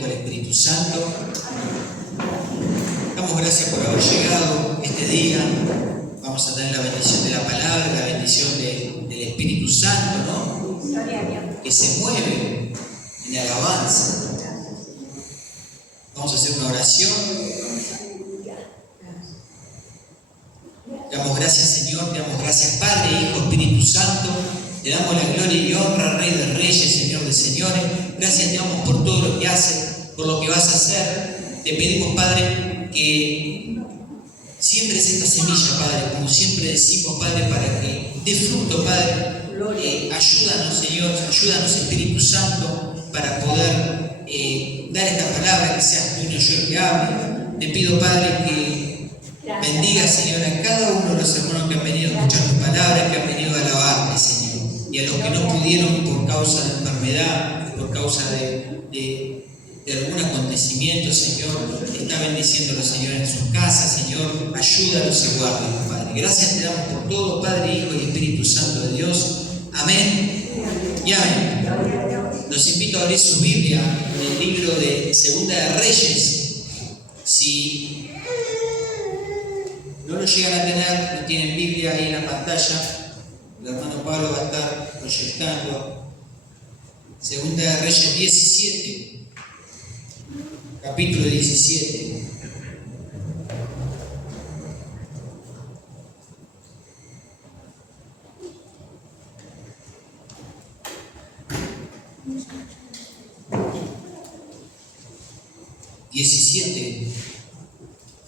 con el Espíritu Santo. Damos gracias por haber llegado este día. Vamos a tener la bendición de la palabra, la bendición del Espíritu Santo, ¿no? Que se mueve en alabanza. Vamos a hacer una oración. Te damos gracias, Señor, te damos gracias, Padre, Hijo, Espíritu Santo. Te damos la gloria y honra, Rey de Reyes, Señor de Señores. Gracias te damos por todo lo que haces, por lo que vas a hacer. Te pedimos, Padre, que siembres esta semilla, Padre, como siempre decimos, Padre, para que dé fruto, Padre. Ayúdanos, Señor, ayúdanos, Espíritu Santo, para poder dar esta palabra, que seas tú y no yo el que hable. Te pido, Padre, que bendiga, Señor, a cada uno de los hermanos que han venido a escuchar tu palabra, que han venido a alabarte, Señor. Y a los que no pudieron por causa de enfermedad, por causa de algún acontecimiento, Señor, está bendiciéndolos, Señor, en sus casas, Señor. Ayúdalos y guárdalos, Padre. Gracias te damos por todo, Padre, Hijo y Espíritu Santo de Dios. Amén y amén. Los invito a abrir su Biblia en el libro de Segunda de Reyes. Si no lo llegan a tener, no tienen Biblia ahí en la pantalla, el hermano Pablo va a estar proyectando Segunda de Reyes 17, capítulo 17.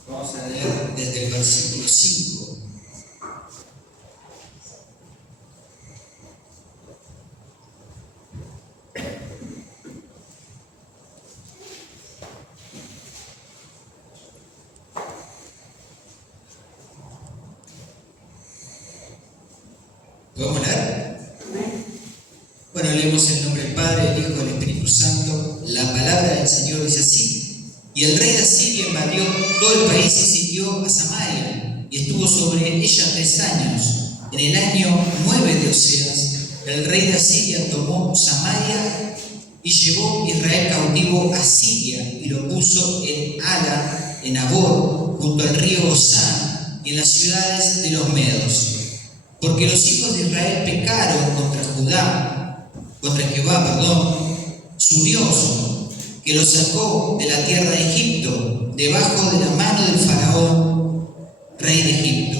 Vamos a leer desde el versículo 5. ¿Podemos leer? Bueno, leemos en nombre del Padre, del Hijo y del Espíritu Santo. La palabra del Señor dice así: y el rey de Asiria invadió todo el país y sitió a Samaria, y estuvo sobre ella 3 años. En el año 9 de Oseas, el rey de Asiria tomó Samaria y llevó Israel cautivo a Siria, y lo puso en Ala, en Abor, junto al río Osán, y en las ciudades de los Medos. Porque los hijos de Israel pecaron contra Jehová, su Dios, que los sacó de la tierra de Egipto, debajo de la mano del faraón, rey de Egipto.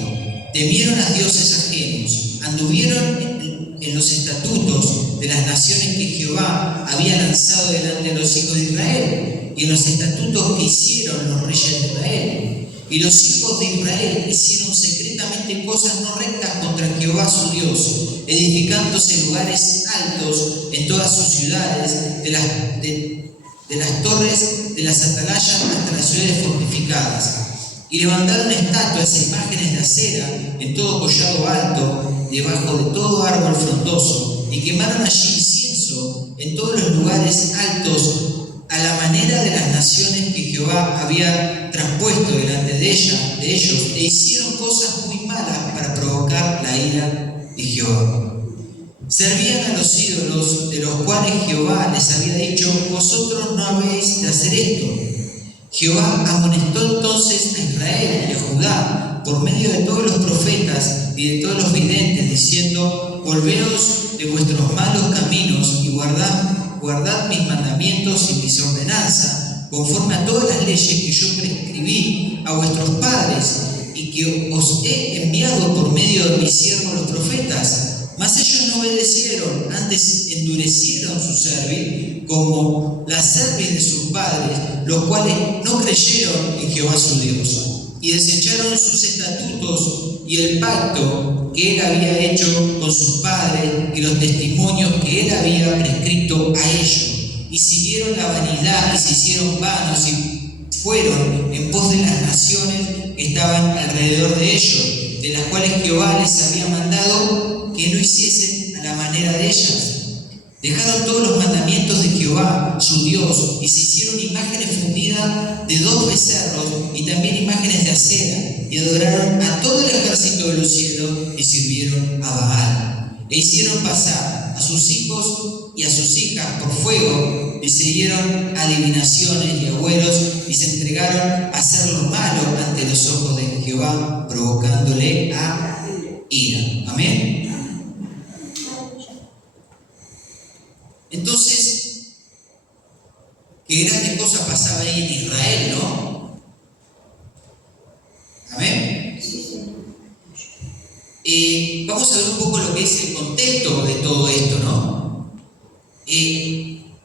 Temieron a dioses ajenos, anduvieron en los estatutos de las naciones que Jehová había lanzado delante de los hijos de Israel, y en los estatutos que hicieron los reyes de Israel. Y los hijos de Israel hicieron secretamente cosas no rectas contra Jehová su Dios, edificándose lugares altos en todas sus ciudades, de las torres de las atalayas hasta las ciudades fortificadas. Y levantaron estatuas e imágenes de acera en todo collado alto, debajo de todo árbol frondoso, y quemaron allí incienso en todos los lugares altos, a la manera de las naciones que Jehová había traspuesto delante de ellos, e hicieron cosas muy malas para provocar la ira de Jehová. Servían a los ídolos de los cuales Jehová les había dicho: vosotros no habéis de hacer esto. Jehová amonestó entonces a Israel y a Judá por medio de todos los profetas y de todos los videntes, diciendo: volveos de vuestros malos caminos y guardad mis mandamientos y mis ordenanzas, conforme a todas las leyes que yo prescribí a vuestros padres y que os he enviado por medio de mis siervos los profetas. Mas ellos no obedecieron, antes endurecieron su cerviz, como la cerviz de sus padres, los cuales no creyeron en Jehová su Dios, y desecharon sus estatutos y el pacto que él había hecho con sus padres y los testimonios que él había prescrito a ellos, y siguieron la vanidad y se hicieron vanos y fueron en pos de las naciones que estaban alrededor de ellos, de las cuales Jehová les había mandado que no hiciesen a la manera de ellas. Dejaron todos los mandamientos de Jehová, su Dios, y se hicieron imágenes fundidas de 2 becerros y también imágenes de acera, y adoraron a todo el ejército de los cielos y sirvieron a Baal. E hicieron pasar a sus hijos y a sus hijas por fuego y siguieron adivinaciones y agüeros y se entregaron a hacer lo malo ante los ojos de Jehová, provocándole a ira. Amén. Entonces, qué grandes cosas pasaban ahí en Israel, ¿no? Amén. Vamos a ver un poco lo que es el contexto de todo esto, ¿no?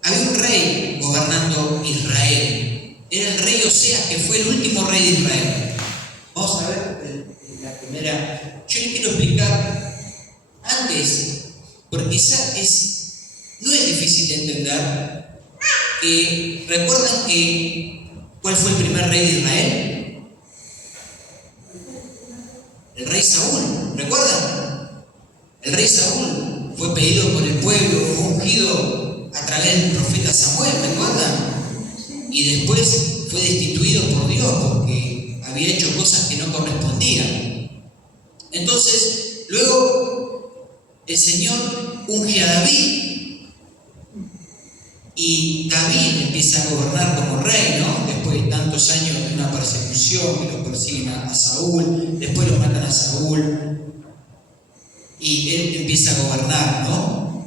Había un rey gobernando Israel. Era el rey Oseas, que fue el último rey de Israel. Vamos a ver la primera. Yo les quiero explicar antes, porque quizá no es difícil de entender. ¿Recuerdan cuál fue el primer rey de Israel? El rey Saúl. ¿Recuerdan? El rey Saúl fue pedido por el pueblo, fue ungido a través del profeta Samuel, ¿recuerdan? Y después fue destituido por Dios porque había hecho cosas que no correspondían. Entonces, luego el Señor unge a David. Y David empieza a gobernar como rey, ¿no? Después de tantos años de una persecución, que lo persiguen a Saúl, después lo matan a Saúl, y él empieza a gobernar, ¿no?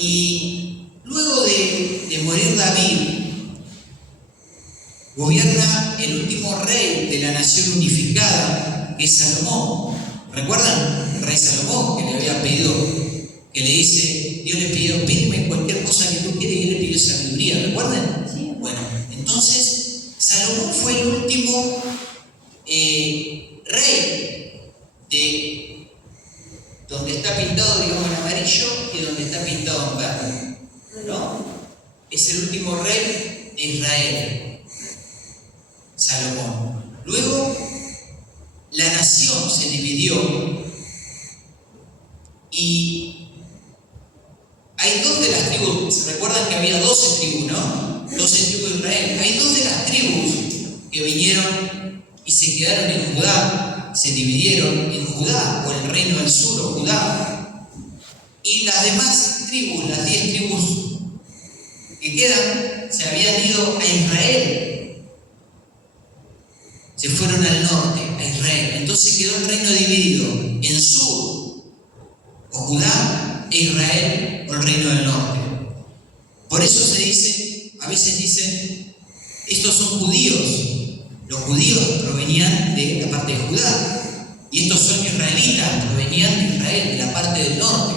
Y luego de morir David, gobierna el último rey de la nación unificada, que es Salomón. ¿Recuerdan? El rey Salomón, que le había pedido, que le dice, Dios le pidió, pídeme cualquier cosa que tú quieras, y él le pidió sabiduría, ¿recuerdan? Sí. Bueno, entonces Salomón fue el último rey de donde está pintado, digamos, en amarillo y donde está pintado en verde, ¿no? Es el último rey de Israel, Salomón. Luego la nación se dividió y hay dos de las tribus. ¿Se recuerdan que había 12 tribus, no? 12 tribus de Israel. Hay dos de las tribus que vinieron y se quedaron en Judá, se dividieron en Judá, o el reino del sur, o Judá. Y las demás tribus, las 10 tribus que quedan, se habían ido a Israel. Se fueron al norte, a Israel. Entonces quedó el reino dividido en sur, o Judá, e Israel, o el reino del norte. Por eso se dice, a veces dicen, estos son judíos. Los judíos provenían de la parte de Judá, y estos son israelitas, provenían de Israel, de la parte del norte.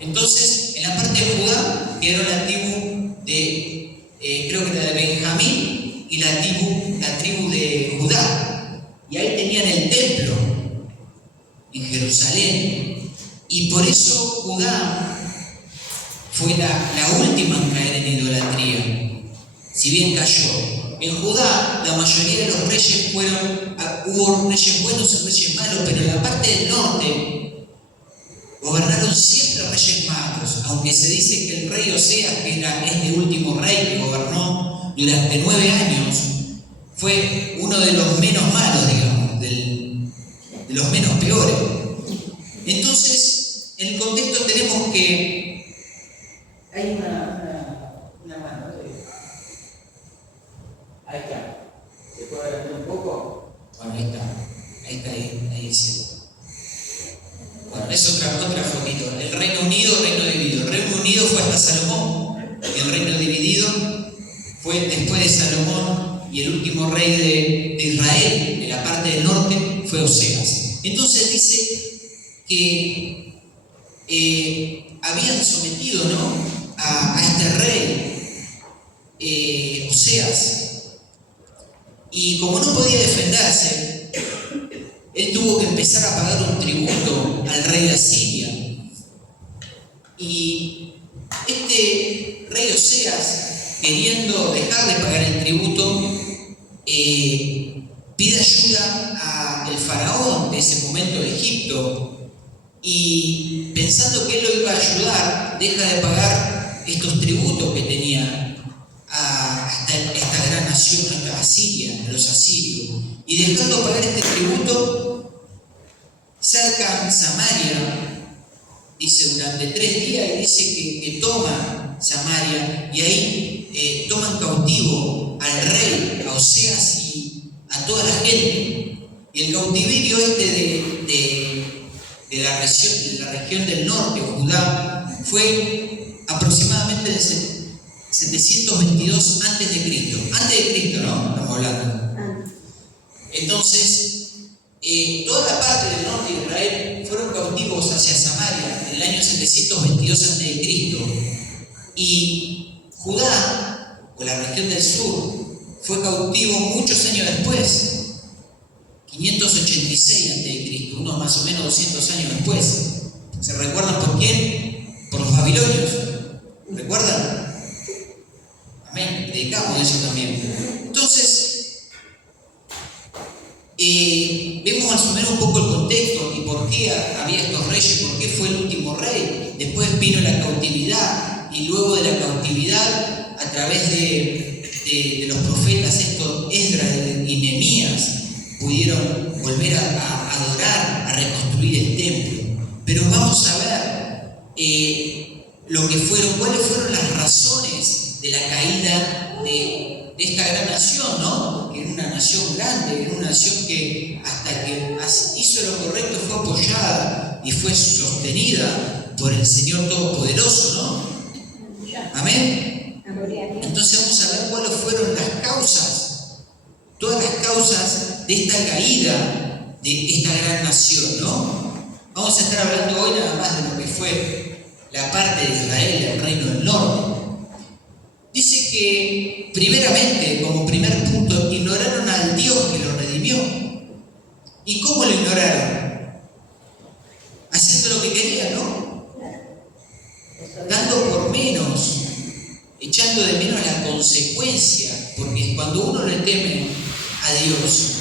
Entonces, en la parte de Judá quedó la tribu de, creo que era de Benjamín, y la tribu de Judá. Y ahí tenían el templo, en Jerusalén. Y por eso Judá fue la última en caer en idolatría, si bien cayó. En Judá la mayoría de los reyes hubo reyes buenos y reyes malos, pero en la parte del norte gobernaron siempre reyes malos, aunque se dice que el rey Oseas, que era este último rey que gobernó durante 9 años, fue uno de los menos malos, digamos, de los menos peores. Entonces, en el contexto tenemos que hay una mano. Ahí está. ¿Se puede adelantar un poco? Bueno, ahí dice. Bueno, es otra fotito. El Reino Unido, Reino dividido. El Reino Unido fue hasta Salomón. El Reino dividido fue después de Salomón, y el último rey de Israel, de la parte del norte, fue Oseas. Entonces dice que habían sometido, ¿no?, a este rey, Oseas. Y como no podía defenderse, él tuvo que empezar a pagar un tributo al rey de Asiria. Y este rey Oseas, queriendo dejar de pagar el tributo, pide ayuda al faraón de ese momento de Egipto, y pensando que él lo iba a ayudar, deja de pagar estos tributos que tenía a esta gran nación, a Asiria, a los asirios. Y dejando pagar este tributo, cercan Samaria, dice, durante 3 días, y dice que toma Samaria, y ahí toman cautivo al rey, a Oseas y a toda la gente. Y el cautiverio de la región del norte, Judá, fue aproximadamente de 722 antes de Cristo. Antes de Cristo, ¿no? Estamos hablando. Entonces, toda la parte del norte de Israel fueron cautivos hacia Samaria en el año 722 a.C. Y Judá, o la región del sur, fue cautivo muchos años después, 586 a.C., unos más o menos 200 años después. ¿Se recuerdan por quién? Por los babilonios. ¿Recuerdan? Amén. Predicamos de eso también. Entonces, vemos más o menos un poco el contexto y por qué había estos reyes, por qué fue el último rey. Después vino la cautividad y luego de la cautividad, a través de los profetas, Esdras y Nehemías, pudieron volver a adorar, a reconstruir el templo. Pero vamos a ver cuáles fueron las razones de la caída de esta gran nación, ¿no? Porque era una nación grande, era una nación que hasta que hizo lo correcto fue apoyada y fue sostenida por el Señor Todopoderoso, ¿no? Amén. Entonces vamos a ver cuáles fueron las causas, todas las causas de esta caída de esta gran nación, ¿no? Vamos a estar hablando hoy nada más de lo que fue la parte de Israel, el reino del norte. Dice que, primeramente, como primer punto, ignoraron al Dios que lo redimió. ¿Y cómo lo ignoraron? Haciendo lo que querían, ¿no? Dando por menos, echando de menos la consecuencia, porque cuando uno le teme a Dios,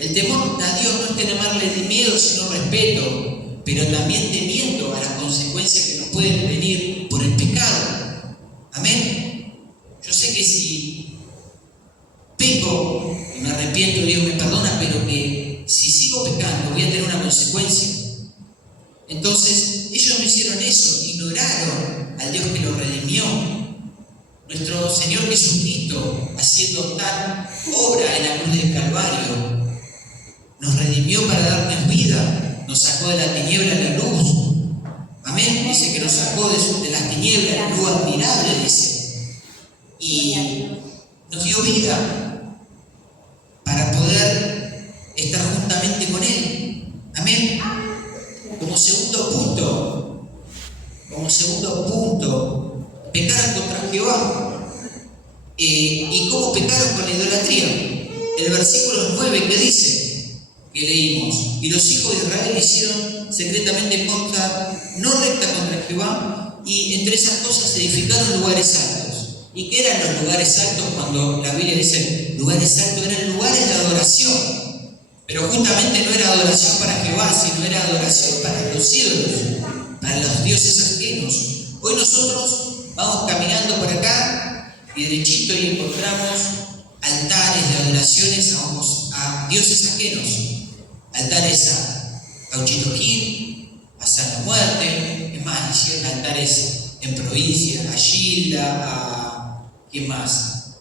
el temor a Dios no es tenerle miedo, sino respeto, pero también temiendo a las consecuencias que nos pueden venir por el pecado. Amén. Yo sé que si peco y me arrepiento, Dios me perdona, pero que si sigo pecando voy a tener una consecuencia. Entonces, ellos no hicieron eso, ignoraron al Dios que los redimió. Nuestro Señor Jesucristo, haciendo tal obra en la cruz del Calvario, nos redimió para darnos vida, nos sacó de la tiniebla a la luz. Amén. Dice que nos sacó de las tinieblas, la luz admirable, dice. Y nos dio vida para poder estar juntamente con Él. Amén. Como segundo punto, pecaron contra Jehová. ¿Y cómo pecaron? Con la idolatría. El versículo 9 que dice, que leímos, y los hijos de Israel hicieron secretamente no recta contra Jehová, y entre esas cosas edificaron lugares altos. ¿Y qué eran los lugares altos cuando la Biblia dice lugares altos? Eran lugares de adoración. Pero justamente no era adoración para Jehová, sino era adoración para los ídolos, para los dioses ajenos. Hoy nosotros vamos caminando por acá y derechito y encontramos altares de adoraciones a dioses ajenos. Altares a Gauchito Gil, a Santa Muerte, es más, hicieron altares en provincia, a Gilda, ¿quién más?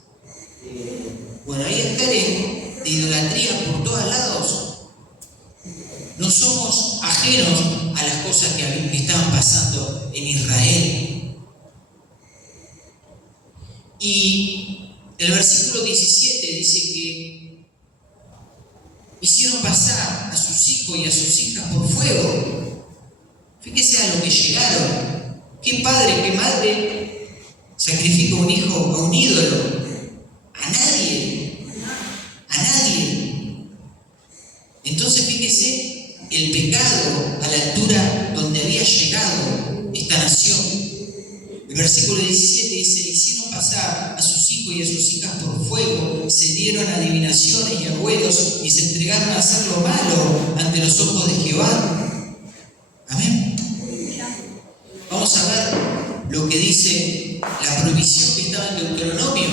Bueno, hay altares de idolatría por todos lados. No somos ajenos a las cosas que estaban pasando en Israel. Y el versículo 17 dice que hicieron pasar a sus hijos y a sus hijas por fuego. Fíjese a lo que llegaron. ¿Qué padre, qué madre sacrifica un hijo a un ídolo? A nadie. A nadie. Entonces fíjese el pecado a la altura donde había llegado esta nación. El versículo 17 dice: hicieron pasar a sus hijos y a sus hijas por fuego, se dieron adivinaciones y agüeros y se entregaron a hacer lo malo ante los ojos de Jehová. Amén. Vamos a ver lo que dice la provisión que estaba en Deuteronomio.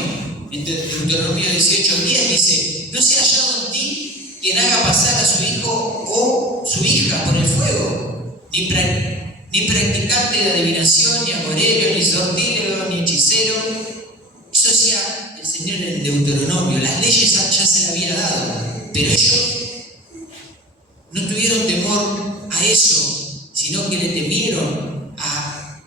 En Deuteronomio 18:10 dice: no se ha hallado en ti quien haga pasar a su hijo o su hija por el fuego, ni ni practicante de adivinación, ni agorero, ni sortílego, ni hechicero. Eso decía el Señor en el Deuteronomio. Las leyes ya se le había dado, pero ellos no tuvieron temor a eso, sino que le temieron a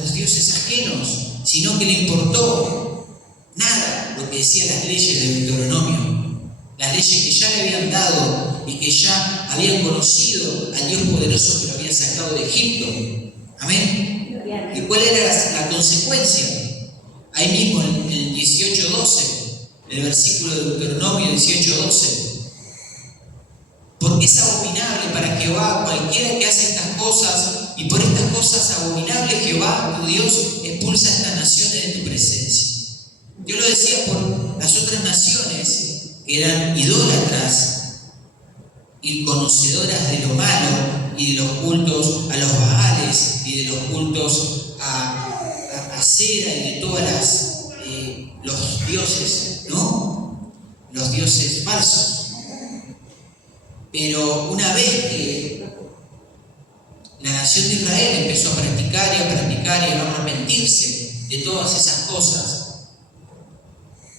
los dioses ajenos, sino que le importó nada lo que decían las leyes de Deuteronomio, las leyes que ya le habían dado y que ya habían conocido al Dios poderoso que lo había sacado de Egipto. Amén. ¿Y cuál era la consecuencia? Ahí mismo en el 18:12, el versículo de Deuteronomio 18:12. Porque es abominable para Jehová cualquiera que hace estas cosas, y por estas cosas abominables Jehová, tu Dios, expulsa a estas naciones de tu presencia. Yo lo decía por las otras naciones que eran idólatras y conocedoras de lo malo y de los cultos a los Baales y de los cultos a Cera y de todas los dioses, ¿no? Los dioses falsos. Pero una vez que la nación de Israel empezó a practicar y a arrepentirse de todas esas cosas,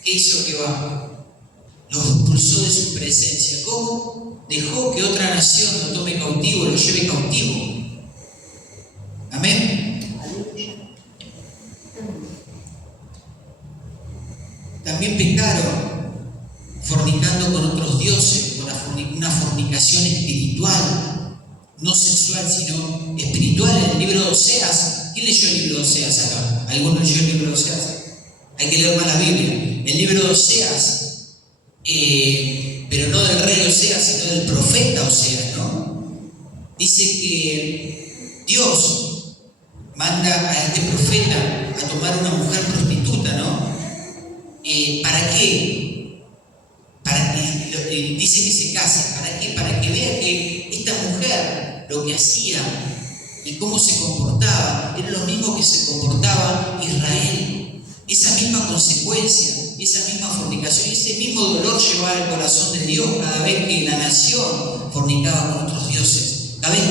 ¿qué hizo Jehová? Los expulsó de su presencia. ¿Cómo? Dejó que otra nación lo tome cautivo, lo lleve cautivo. Amén. También pecaron fornicando con otros dioses, con una fornicación espiritual, no sexual, sino espiritual. En el libro de Oseas, ¿quién leyó el libro de Oseas acá? ¿Alguno leyó el libro de Oseas? Hay que leer más la Biblia. El libro de Oseas, pero no del rey Oseas, sino del profeta Oseas, ¿no? Dice que Dios manda a este profeta a tomar una mujer prostituta, ¿no? ¿Para qué? Dice que se case. ¿Para qué? Para que vea que esta mujer lo que hacía y cómo se comportaba era lo mismo que se comportaba Israel. Esa misma consecuencia, esa misma fornicación, ese mismo dolor llevaba al corazón de Dios cada vez que la nación fornicaba con otros dioses. Cada vez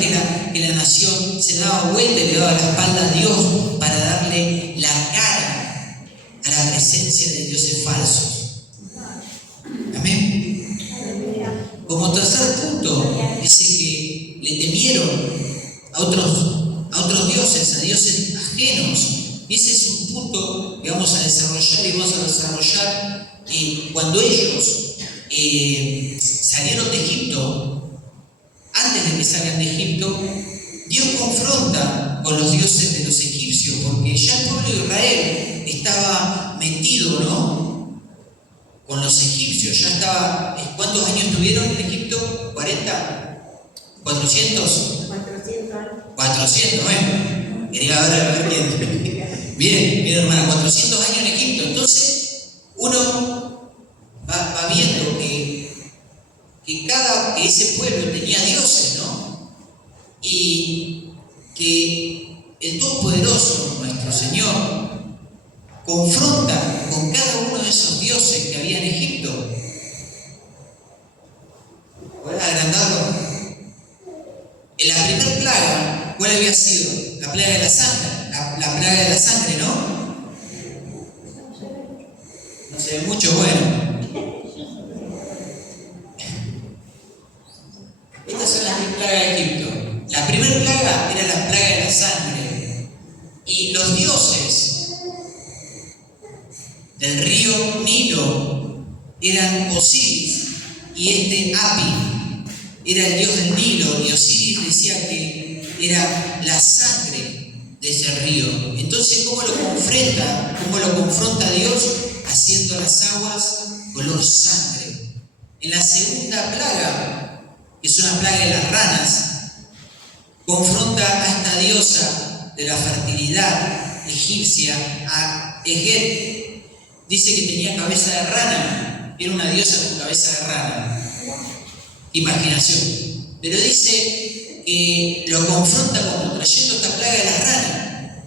que la nación se daba vuelta y le daba la espalda a Dios para darle la cara a la presencia de dioses falsos. Amén. Como tercer punto, dice que le temieron a otros dioses, a dioses ajenos. Y ese es un punto que vamos a desarrollar cuando ellos salieron de Egipto. Antes de que salgan de Egipto, Dios confronta con los dioses de los egipcios, porque ya el pueblo de Israel estaba metido, ¿no?, con los egipcios. Ya estaba. ¿Cuántos años tuvieron en Egipto? ¿40? ¿400? 400, bueno. Quería ver quién. Bien, hermana, 400 años en Egipto. Entonces, uno va viendo que ese pueblo tenía dioses, ¿no? Y que el Todopoderoso, nuestro Señor, confronta con cada uno de esos dioses que había en Egipto. ¿Puedes agrandarlo? En la primera plaga, ¿cuál había sido? La plaga de la sangre. La plaga de la sangre, ¿no? No se ve mucho, bueno. Estas son las 10 plagas de Egipto. La primera plaga era la plaga de la sangre. Y los dioses del río Nilo eran Osiris y Api era el dios del Nilo, y Osiris decía que era la sangre de ese río. Entonces, ¿cómo lo confronta Dios? Haciendo las aguas color sangre. En la segunda plaga, que es una plaga de las ranas, confronta a esta diosa de la fertilidad egipcia, a Eget. Dice que tenía cabeza de rana, era una diosa con cabeza de rana. Imaginación. Pero dice que lo confronta como trayendo esta plaga de las ranas.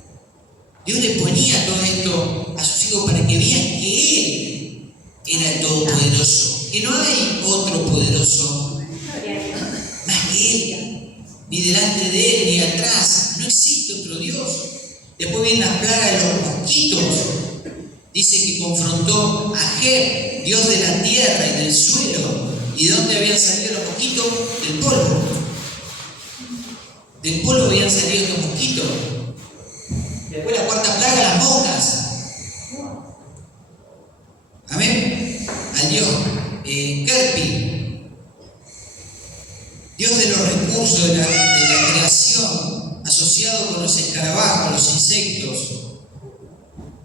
Dios le ponía todo esto a sus hijos para que vean que Él era el Todopoderoso, que no hay otro poderoso más que Él. ni delante de él, ni atrás. No existe otro Dios. Después viene la plaga de los mosquitos. Dice que confrontó a Geb, Dios de la tierra y del suelo. ¿Y de dónde habían salido los mosquitos? Del polvo. Del polvo habían salido estos mosquitos. Después la cuarta plaga, las moscas. Amén. Al Dios Kerpi, Dios de los recursos, de la creación, asociado con los escarabajos, los insectos.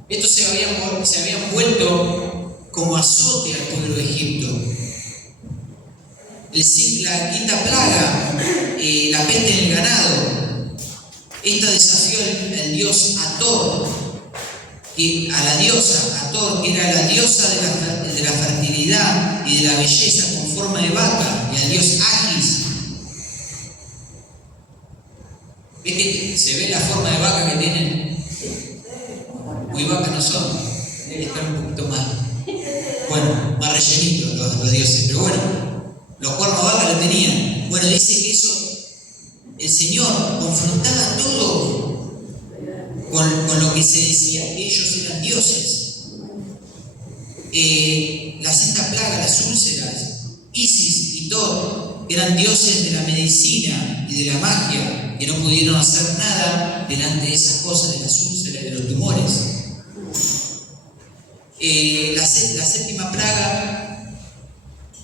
Estos se habían vuelto como azote al pueblo de Egipto. La quinta plaga, la peste en el ganado. Esta desafió al dios Hathor, a la diosa Hathor, que era la diosa de la fertilidad y de la belleza con forma de vaca, y al dios Agis. ¿Ves que se ve la forma de vaca que tienen? Muy vacas no son, deben estar un poquito más, bueno, más rellenitos los dioses, pero bueno, los cuernos de vaca lo tenían. Bueno, dice que eso, el Señor confrontaba todo con lo que se decía que ellos eran dioses. La sexta plaga, las úlceras, Isis y Thor, eran dioses de la medicina y de la magia, que no pudieron hacer nada delante de esas cosas, de las úlceras y de los tumores. La séptima plaga,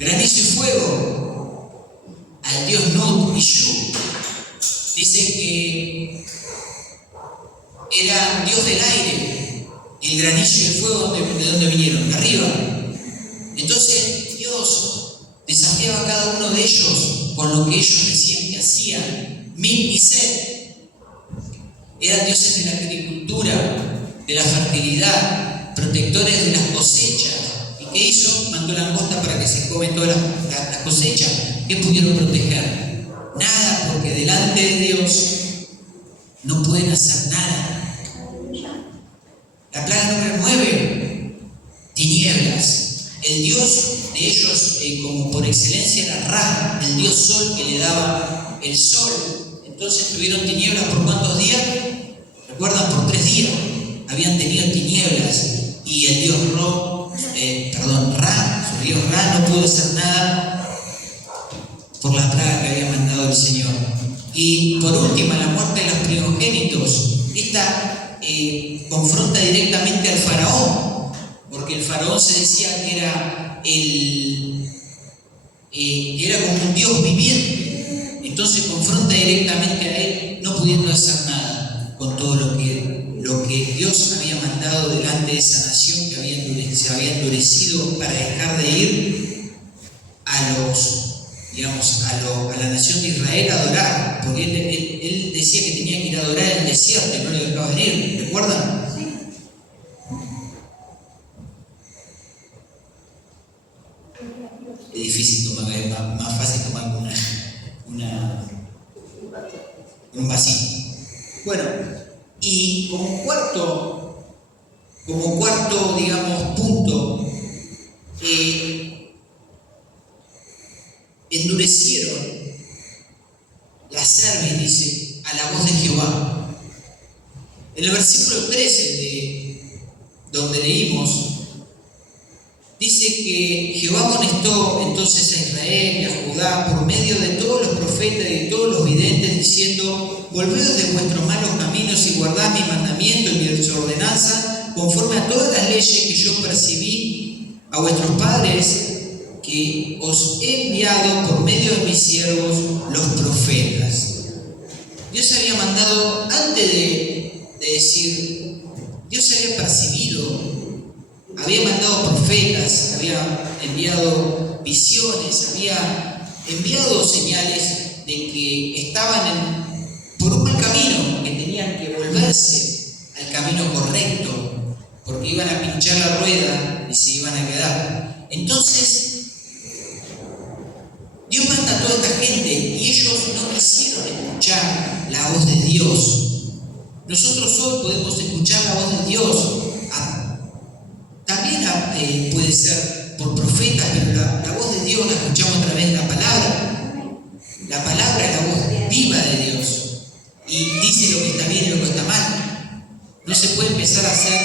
granizo y fuego, al dios Nut y Shu. Dice que era dios del aire, el granizo y el fuego, ¿de dónde vinieron? De arriba. Entonces Dios desafiaba a cada uno de ellos con lo que ellos decían que hacían. Min y Set eran dioses de la agricultura, de la fertilidad, protectores de las cosechas. ¿Y qué hizo? Mandó langosta para que se comen todas las cosechas. ¿Qué pudieron proteger? Nada, porque delante de Dios no pueden hacer nada. La plaga número 9, tinieblas. El dios de ellos, como por excelencia, era Ra, el dios sol que le daba el sol. Entonces tuvieron tinieblas por ¿cuántos días? ¿Recuerdan? Por 3 días habían tenido tinieblas. Y el dios Ra, su dios Ra, no pudo hacer nada por la plaga que había mandado el Señor. Y por último, la muerte de los primogénitos. Esta confronta directamente al faraón, porque el faraón se decía que era como un dios viviente. Entonces confronta directamente a él, no pudiendo hacer nada con todo lo que Dios había mandado delante de esa nación que se había endurecido para dejar de ir a la nación de Israel a adorar, porque él decía que tenía que ir a adorar en el desierto y no le dejaba venir. ¿Recuerdan? Sí. Es difícil tomar, es más fácil tomar un vasito. Bueno, y como cuarto, digamos, punto, endurecieron la cerviz, dice, a la voz de Jehová. En el versículo 13 donde leímos, dice que Jehová amonestó entonces a Israel y a Judá por medio de todos los profetas y de todos los videntes, diciendo: volveos de vuestros malos caminos y guardad mi mandamiento y mi ordenanza, conforme a todas las leyes que yo percibí a vuestros padres, que os he enviado por medio de mis siervos los profetas. Dios había mandado, antes de decir, Dios había percibido, había mandado profetas, había enviado visiones, había enviado señales de que estaban por un mal camino, que tenían que volverse al camino correcto, porque iban a pinchar la rueda y se iban a quedar. Entonces, Dios manda a toda esta gente y ellos no quisieron escuchar la voz de Dios. Nosotros hoy podemos escuchar la voz de Dios. También puede ser por profetas, pero la voz de Dios la escuchamos a través de la palabra. La palabra es la voz viva de No se puede empezar a hacer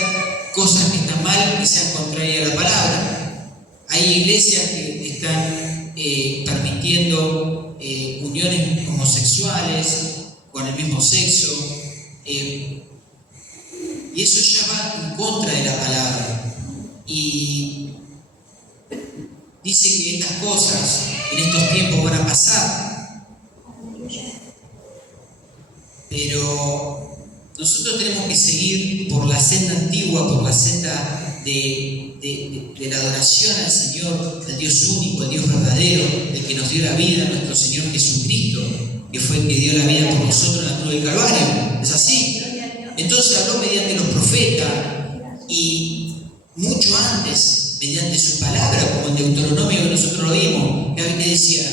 cosas que están mal, que sean contrarias a la palabra. Hay iglesias que están permitiendo uniones homosexuales con el mismo sexo, y eso ya va en contra de la palabra. Y dice que estas cosas en estos tiempos van a pasar, pero nosotros tenemos que seguir por la senda antigua, por la senda de la adoración al Señor, al Dios único, al Dios verdadero, el que nos dio la vida, nuestro Señor Jesucristo, que fue el que dio la vida por nosotros en la cruz del Calvario. ¿Es así? Entonces habló mediante los profetas y mucho antes, mediante su palabra, como en Deuteronomio que nosotros lo vimos, que decía: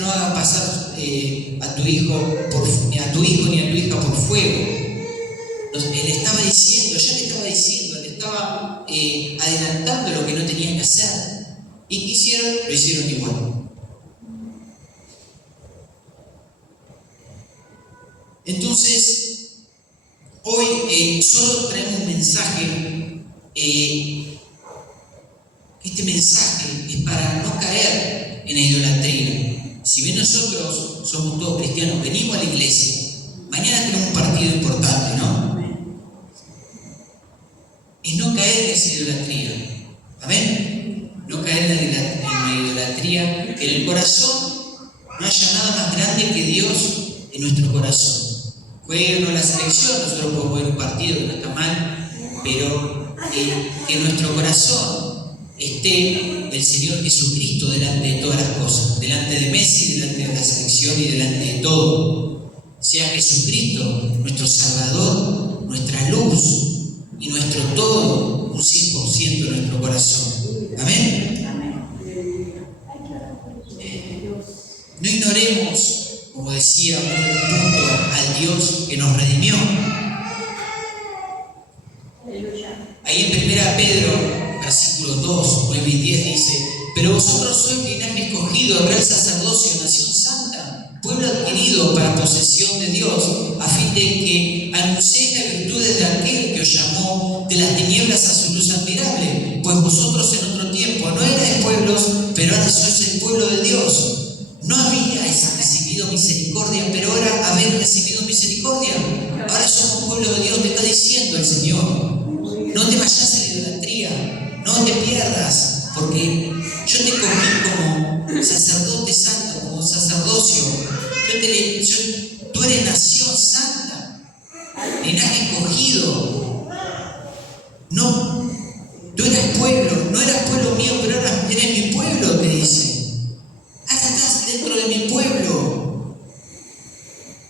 no hagas pasar a tu hijo ni a tu hija por fuego. Él estaba diciendo, le estaba adelantando lo que no tenían que hacer. ¿Y qué hicieron? Lo hicieron igual. Entonces, hoy solo traemos un mensaje. Este mensaje es para no caer en la idolatría. Si bien nosotros somos todos cristianos, venimos a la iglesia, mañana tenemos un partido importante, ¿no? Es no caer en esa idolatría. ¿Amén? No caer en la idolatría, que en el corazón no haya nada más grande que Dios en nuestro corazón. Juegue o no la selección, nosotros podemos ver un partido que no está mal, pero que en nuestro corazón esté el Señor Jesucristo delante de todas las cosas, delante de Messi, delante de la selección y delante de todo. Sea Jesucristo nuestro Salvador, nuestra luz y nuestro todo, un 100% de nuestro corazón. ¿Amén? No ignoremos, como decía un punto, al Dios que nos redimió. Ahí en 1 Pedro, versículos 2, 9 y 10 dice: pero vosotros sois linaje escogido, real sacerdocio, nación santa, pueblo adquirido para posesión de Dios, a fin de que anunciéis las virtudes de aquel que os llamó de las tinieblas a su luz admirable. Pues vosotros en otro tiempo no erais pueblos, pero ahora sois el pueblo de Dios. No habíais recibido misericordia, pero ahora habéis recibido misericordia. Ahora somos pueblo de Dios, te está diciendo el Señor. No te vayas a la idolatría, no te pierdas, porque yo te cogí como sacerdote santo, como sacerdocio. Tú eres nación santa, linaje escogido. No, tú eras pueblo, no eras pueblo mío, pero ahora eres mi pueblo, te dice. Ahora estás dentro de mi pueblo.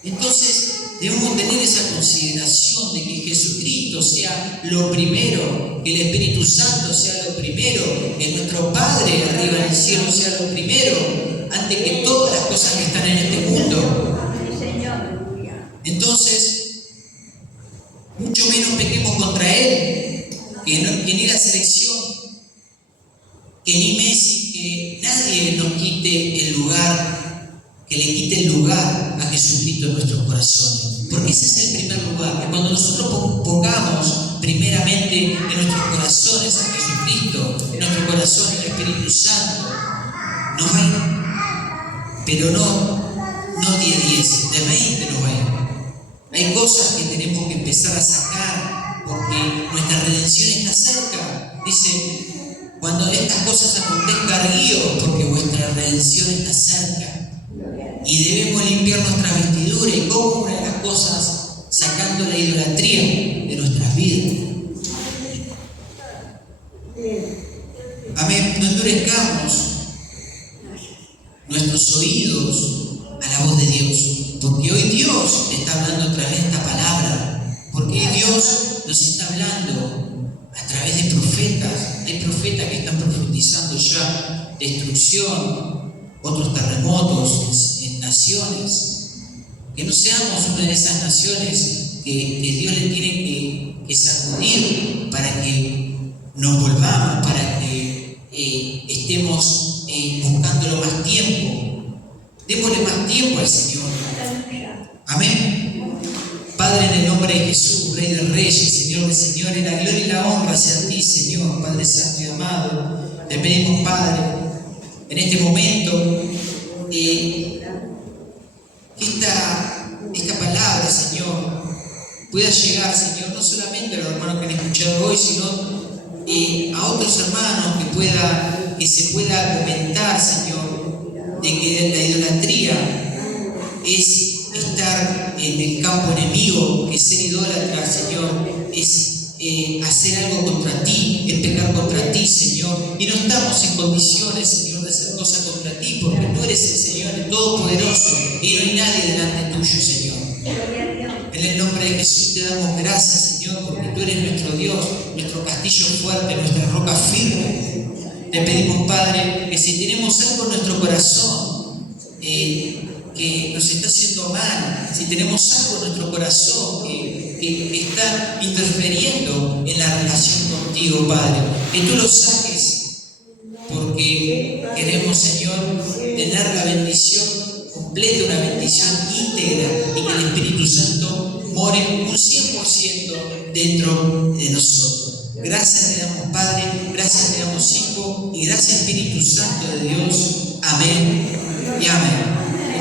Entonces debemos tener esa consideración de que Jesucristo sea lo primero, que el Espíritu Santo sea lo primero, que nuestro Padre arriba en el cielo sea lo primero, antes que todas las cosas que están en este mundo. Entonces, mucho menos pequemos contra Él, que ni la selección, que ni Messi, que nadie nos quite el lugar, que le quite el lugar a Jesucristo en nuestros corazones. Porque ese es el primer lugar, que cuando nosotros pongamos primeramente en nuestros corazones a Jesucristo, en nuestro corazón el Espíritu Santo, nos va a ir, pero no 10, de 20 nos va a ir. Hay cosas que tenemos que empezar a sacar, porque nuestra redención está cerca. Dice: cuando estas cosas acontezcan, ríos, porque vuestra redención está cerca. Y debemos limpiar nuestra vestidura, y como una de las cosas, sacando la idolatría de nuestras vidas. Amén. No endurezcamos nuestros oídos a la voz de Dios, porque hoy Dios está hablando a través de esta palabra, porque hoy Dios nos está hablando a través de profetas. Hay profetas que están profetizando ya destrucción, otros terremotos en naciones. Que no seamos una de esas naciones que Dios le tiene que sacudir para que nos volvamos, para que estemos buscándolo más tiempo. Démosle más tiempo al Señor. Amén. Padre, Padre, en el nombre de Jesús, Rey de Reyes, Señor de Señores, la gloria y la honra sea a ti, Señor, Padre Santo y amado. Te pedimos, Padre, en este momento, que esta palabra, Señor, pueda llegar, Señor, no solamente a los hermanos que han escuchado hoy, sino a otros hermanos que se pueda comentar, Señor, de que la idolatría es estar en el campo enemigo, que ser idólatra, Señor, es hacer algo contra ti, es pecar contra ti, Señor, y no estamos en condiciones, Señor, de hacer cosas contra ti, porque tú eres el Señor, el Todopoderoso, y no hay nadie delante tuyo, Señor. En el nombre de Jesús te damos gracias, Señor, porque tú eres nuestro Dios, nuestro castillo fuerte, nuestra roca firme. Te pedimos, Padre, que si tenemos algo en nuestro corazón que nos está haciendo mal, si tenemos algo en nuestro corazón que está interfiriendo en la relación contigo, Padre, que tú lo saques, porque queremos, Señor, tener la bendición completa, una bendición íntegra, y que el Espíritu Santo more un 100% dentro de nosotros. Gracias te damos, Padre, gracias te damos, Hijo, y gracias, Espíritu Santo de Dios. Amén y amén.